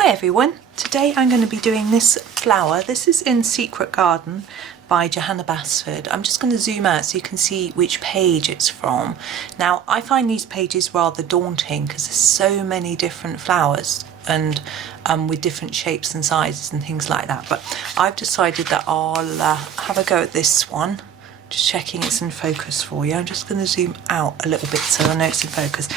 Hi everyone, today I'm going to be doing this flower. This is in Secret Garden by Johanna Basford. I'm just going to zoom out so you can see which page it's from. Now I find these pages rather daunting because there's so many different flowers and with different shapes and sizes and things like that, but I've decided that I'll have a go at this one. Just checking it's in focus for you. I'm just going to zoom out a little bit so I know it's in focus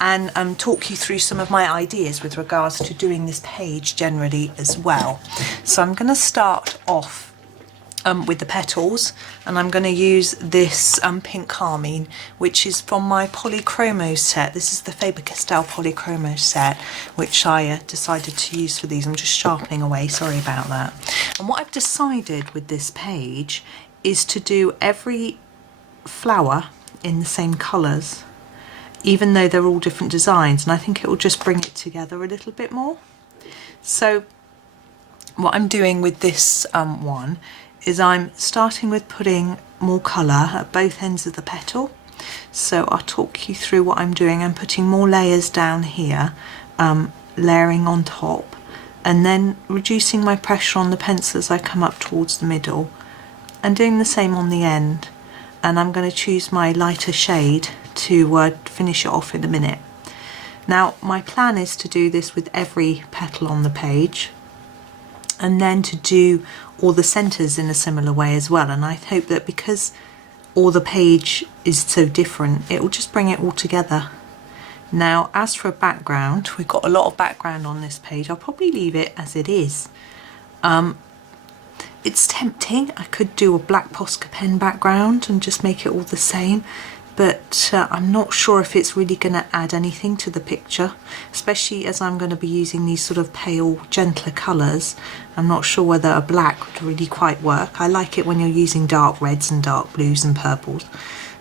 and talk you through some of my ideas with regards to doing this page generally as well. So I'm going to start off with the petals, and I'm going to use this pink Carmine, which is from my Polychromos set. This is the Faber Castell Polychromos set, which I decided to use for these. I'm just sharpening away, sorry about that. And what I've decided with this page is to do every flower in the same colours, even though they're all different designs, and I think it will just bring it together a little bit more. So what I'm doing with this one is I'm starting with putting more colour at both ends of the petal. So I'll talk you through what I'm doing. I'm putting more layers down here, layering on top, and then reducing my pressure on the pencil as I come up towards the middle, and doing the same on the end. And I'm going to choose my lighter shade to finish it off in a minute. Now my plan is to do this with every petal on the page, and then to do all the centres in a similar way as well. And I hope that because all the page is so different, it will just bring it all together. Now as for a background, we've got a lot of background on this page. I'll probably leave it as it is. It's tempting, I could do a black Posca pen background and just make it all the same, but I'm not sure if it's really going to add anything to the picture, especially as I'm going to be using these sort of pale, gentler colours. I'm not sure whether a black would really quite work. I like it when you're using dark reds and dark blues and purples,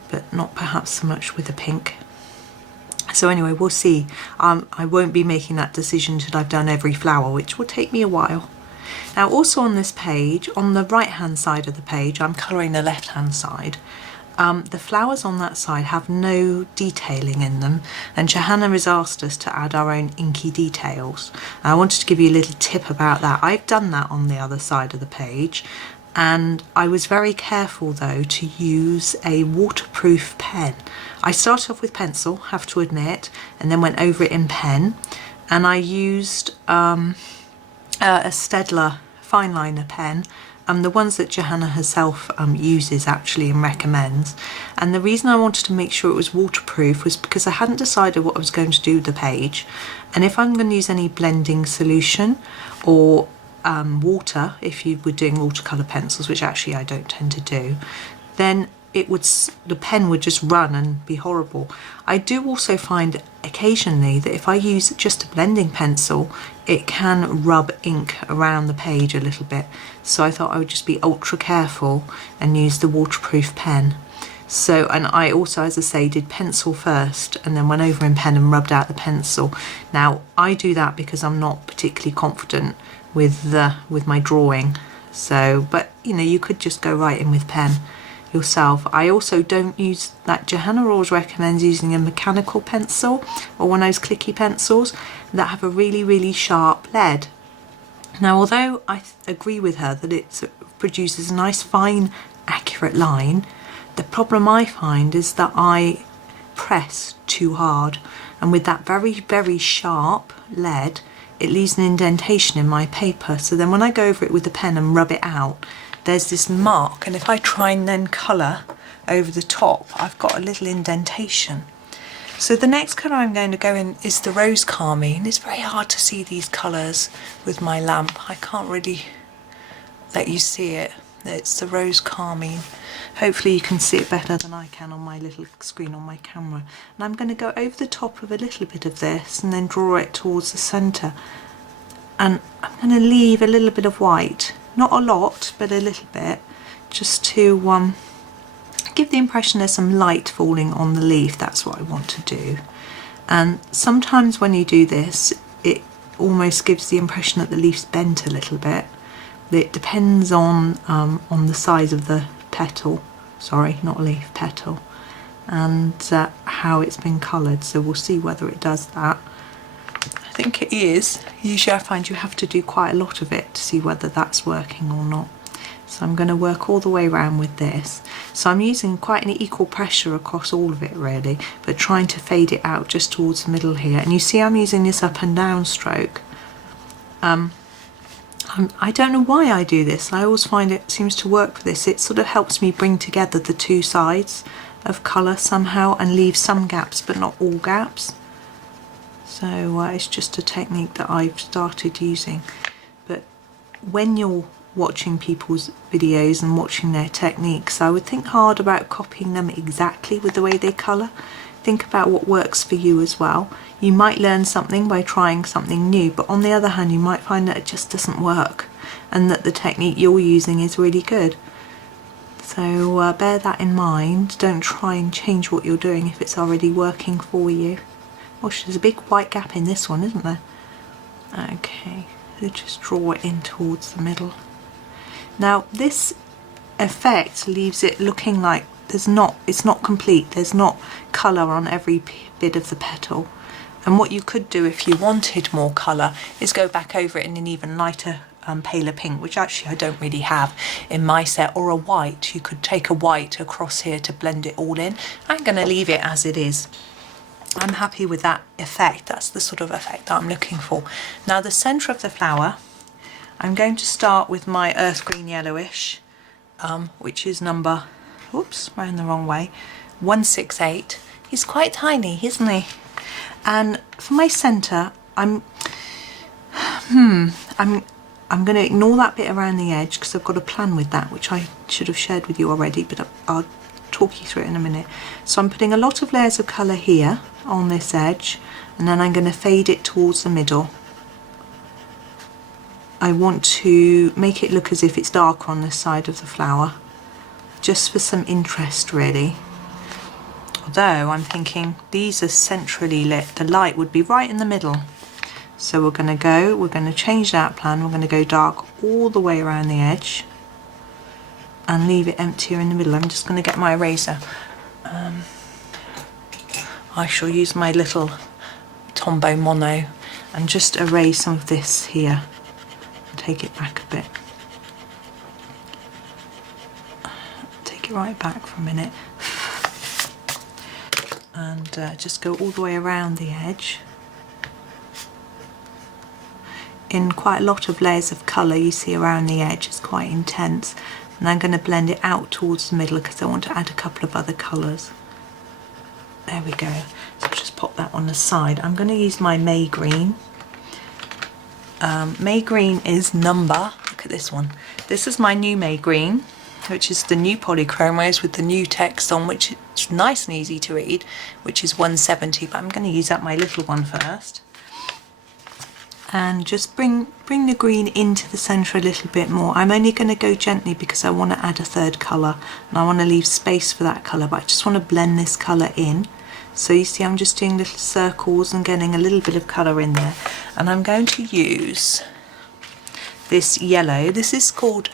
but not perhaps so much with a pink. So anyway, we'll see. I won't be making that decision until I've done every flower, which will take me a while. Now also on this page, on the right hand side of the page, I'm colouring the left hand side. The flowers on that side have no detailing in them, and Johanna has asked us to add our own inky details. And I wanted to give you a little tip about that. I've done that on the other side of the page, and I was very careful though to use a waterproof pen. I started off with pencil, have to admit, and then went over it in pen, and I used a Staedtler fine liner pen, the ones that Johanna herself uses actually and recommends. And the reason I wanted to make sure it was waterproof was because I hadn't decided what I was going to do with the page, and if I'm going to use any blending solution or water, if you were doing watercolour pencils, which actually I don't tend to do, then the pen would just run and be horrible. I do also find occasionally that if I use just a blending pencil, it can rub ink around the page a little bit. So I thought I would just be ultra careful and use the waterproof pen. So, and I also, as I say, did pencil first and then went over in pen and rubbed out the pencil. Now I do that because I'm not particularly confident with my drawing. So, but you know, you could just go right in with pen yourself. I also don't use that. Johanna always recommends using a mechanical pencil or one of those clicky pencils that have a really sharp lead. Now although I agree with her that it produces a nice fine accurate line, the problem I find is that I press too hard, and with that very sharp lead it leaves an indentation in my paper. So then when I go over it with the pen and rub it out, there's this mark, and if I try and then colour over the top, I've got a little indentation. So the next colour I'm going to go in is the Rose Carmine. It's very hard to see these colours with my lamp. I can't really let you see it. It's the Rose Carmine. Hopefully you can see it better than I can on my little screen on my camera. And I'm going to go over the top of a little bit of this and then draw it towards the centre. And I'm going to leave a little bit of white. Not a lot, but a little bit, just to give the impression there's some light falling on the leaf. That's what I want to do. And sometimes when you do this, it almost gives the impression that the leaf's bent a little bit. It depends on the size of the petal, sorry, not leaf, petal, and how it's been coloured. So we'll see whether it does that. I think it is. Usually I find you have to do quite a lot of it to see whether that's working or not. So I'm going to work all the way around with this. So I'm using quite an equal pressure across all of it really, but trying to fade it out just towards the middle here. And you see I'm using this up and down stroke. I don't know why I do this. I always find it seems to work for this. It sort of helps me bring together the two sides of colour somehow and leave some gaps but not all gaps. So it's just a technique that I've started using. But when you're watching people's videos and watching their techniques, I would think hard about copying them exactly with the way they colour. Think about what works for you as well. You might learn something by trying something new, but on the other hand you might find that it just doesn't work and that the technique you're using is really good. So bear that in mind. Don't try and change what you're doing if it's already working for you. Gosh, there's a big white gap in this one, isn't there? Okay, so just draw it in towards the middle. Now this effect leaves it looking like it's not complete. There's not colour on every bit of the petal. And what you could do if you wanted more colour is go back over it in an even lighter paler pink, which actually I don't really have in my set, or a white. You could take a white across here to blend it all in. I'm going to leave it as it is. I'm happy with that effect. That's the sort of effect that I'm looking for. Now the centre of the flower, I'm going to start with my earth green yellowish, which is number, oops, ran the wrong way, 168. He's quite tiny, isn't he? And for my centre, I'm going to ignore that bit around the edge because I've got a plan with that, which I should have shared with you already, but I'll talk you through it in a minute. So I'm putting a lot of layers of colour here on this edge, and then I'm going to fade it towards the middle. I want to make it look as if it's darker on this side of the flower, just for some interest really. Although I'm thinking these are centrally lit, the light would be right in the middle. So we're going to change that plan, we're going to go dark all the way around the edge and leave it emptier in the middle. I'm just going to get my eraser. I shall use my little Tombow mono and just erase some of this here and take it back a bit. Take it right back for a minute and just go all the way around the edge in quite a lot of layers of colour. You see around the edge it's quite intense, and I'm going to blend it out towards the middle because I want to add a couple of other colours. There we go. So I'll just pop that on the side. I'm going to use my May Green. May Green is number, look at this one. This is my new May Green, which is the new Polychromos with the new text on, which is nice and easy to read, which is 170, but I'm going to use up my little one first. And just bring the green into the centre a little bit more. I'm only going to go gently because I want to add a third colour and I want to leave space for that colour, but I just want to blend this colour in. So you see I'm just doing little circles and getting a little bit of colour in there. And I'm going to use this yellow. This is called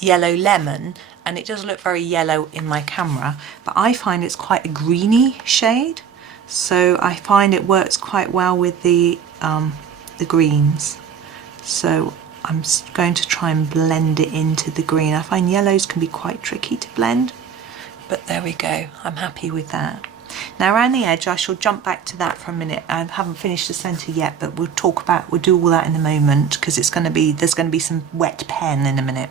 Yellow Lemon, and it does look very yellow in my camera, but I find it's quite a greeny shade. So I find it works quite well with the greens. So I'm going to try and blend it into the green. I find yellows can be quite tricky to blend, but there we go. I'm happy with that. Now around the edge I shall jump back to that for a minute. I haven't finished the centre yet, but we'll do all that in a moment because there's going to be some wet pen in a minute.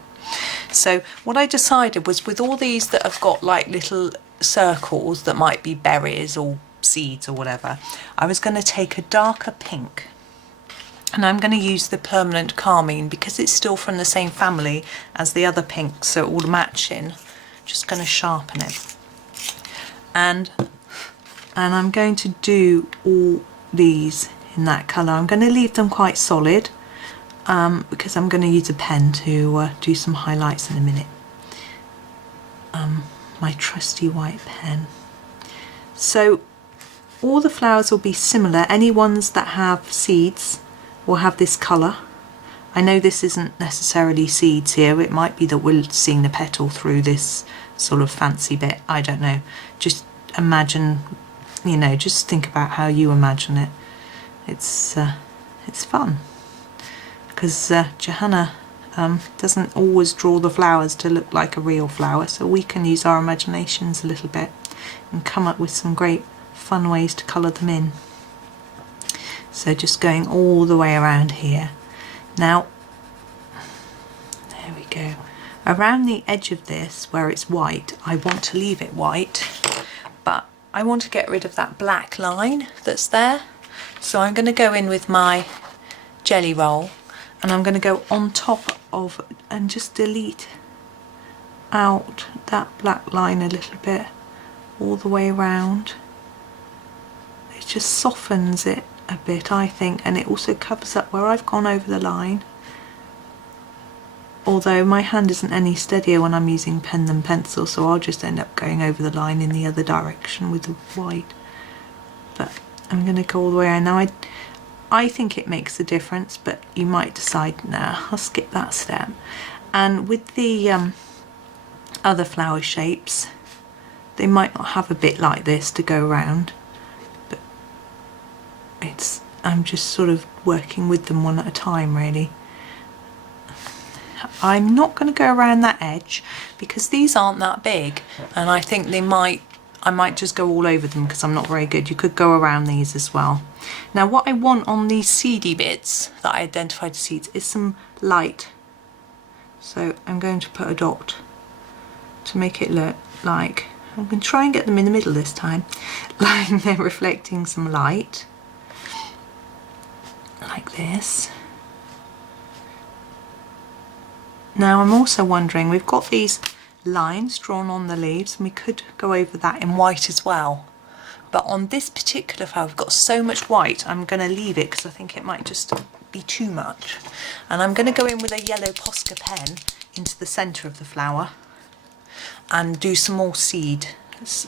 So what I decided was, with all these that have got like little circles that might be berries or seeds or whatever, I was going to take a darker pink, and I'm going to use the permanent Carmine because it's still from the same family as the other pinks, so it will match in. Just going to sharpen it, and I'm going to do all these in that colour. I'm going to leave them quite solid because I'm going to use a pen to do some highlights in a minute. My trusty white pen. So all the flowers will be similar. Any ones that have seeds will have this colour. I know this isn't necessarily seeds here. It might be that we're seeing the petal through this sort of fancy bit. I don't know. Just imagine, you know, just think about how you imagine it. It's it's fun because Johanna doesn't always draw the flowers to look like a real flower, so we can use our imaginations a little bit and come up with some great fun ways to colour them in. So just going all the way around here. Now, there we go. Around the edge of this where it's white, I want to leave it white, but I want to get rid of that black line that's there. So I'm going to go in with my jelly roll and I'm going to go on top of and just delete out that black line a little bit all the way around. It just softens it a bit, I think, and it also covers up where I've gone over the line. Although my hand isn't any steadier when I'm using pen than pencil, so I'll just end up going over the line in the other direction with the white. But I'm going to go all the way around. Now I think it makes a difference, but you might decide, nah, I'll skip that step. And with the other flower shapes, they might not have a bit like this to go around, but I'm just sort of working with them one at a time, really. I'm not going to go around that edge because these aren't that big, and I think I might just go all over them because I'm not very good. You could go around these as well. Now what I want on these seedy bits that I identified as seeds is some light. So I'm going to put a dot to make it look like, I'm going to try and get them in the middle this time, like they're reflecting some light, like this. Now I'm also wondering, we've got these lines drawn on the leaves and we could go over that in white as well. But on this particular flower we've got so much white, I'm going to leave it because I think it might just be too much. And I'm going to go in with a yellow Posca pen into the centre of the flower and do some more seed,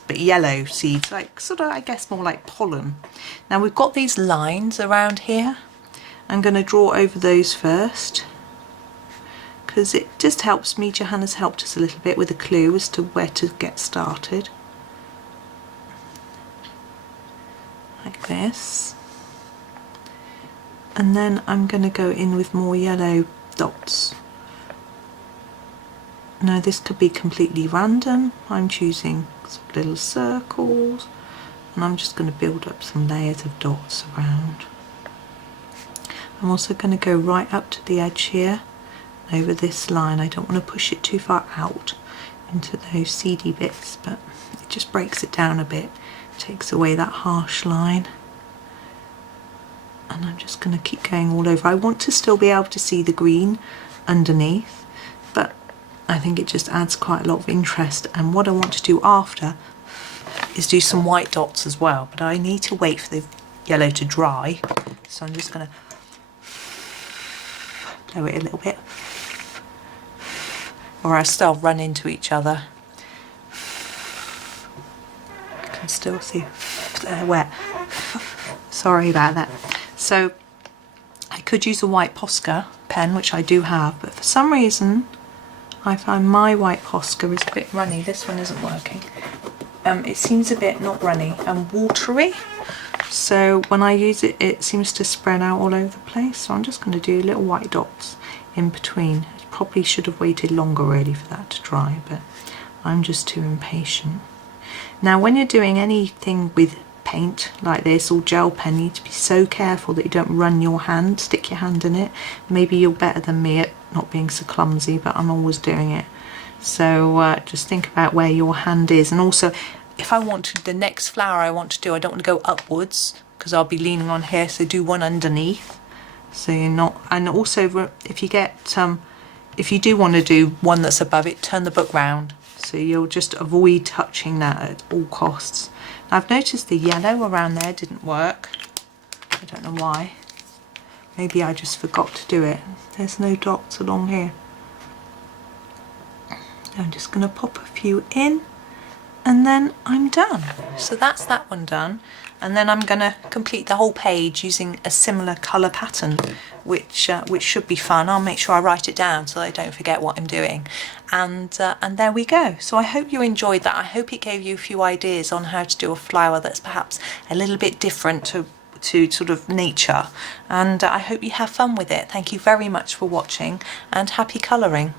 but yellow seeds, like sort of I guess more like pollen. Now we've got these lines around here. I'm going to draw over those first, because it just helps me. Johanna's helped us a little bit with a clue as to where to get started. Like this. And then I'm going to go in with more yellow dots. Now this could be completely random. I'm choosing some little circles and I'm just going to build up some layers of dots around. I'm also going to go right up to the edge here over this line. I don't want to push it too far out into those seedy bits, but it just breaks it down a bit, takes away that harsh line. And I'm just going to keep going all over. I want to still be able to see the green underneath, but I think it just adds quite a lot of interest. And what I want to do after is do some white dots as well, but I need to wait for the yellow to dry, so I'm just going to blow it a little bit, or else they'll run into each other. You can still see they're wet. Sorry about that. So I could use a white Posca pen, which I do have, but for some reason I find my white Posca is a bit runny. This one isn't working. It seems a bit not runny and watery, so when I use it, it seems to spread out all over the place. So I'm just going to do little white dots in between. Probably should have waited longer really for that to dry, but I'm just too impatient. Now when you're doing anything with paint like this or gel pen, you need to be so careful that you don't run your hand, stick your hand in it. Maybe you're better than me at not being so clumsy, but I'm always doing it. So just think about where your hand is. And also, if I want to, the next flower I want to do, I don't want to go upwards because I'll be leaning on here, so do one underneath. So you're not, and also if you get, if you do want to do one that's above it, turn the book round. So you'll just avoid touching that at all costs. Now, I've noticed the yellow around there didn't work. I don't know why. Maybe I just forgot to do it. There's no dots along here. I'm just going to pop a few in and then I'm done. So that's that one done. And then I'm going to complete the whole page using a similar colour pattern, which should be fun. I'll make sure I write it down so I don't forget what I'm doing. And there we go. So I hope you enjoyed that. I hope it gave you a few ideas on how to do a flower that's perhaps a little bit different to to sort of nature, and I hope you have fun with it. Thank you very much for watching, and happy colouring.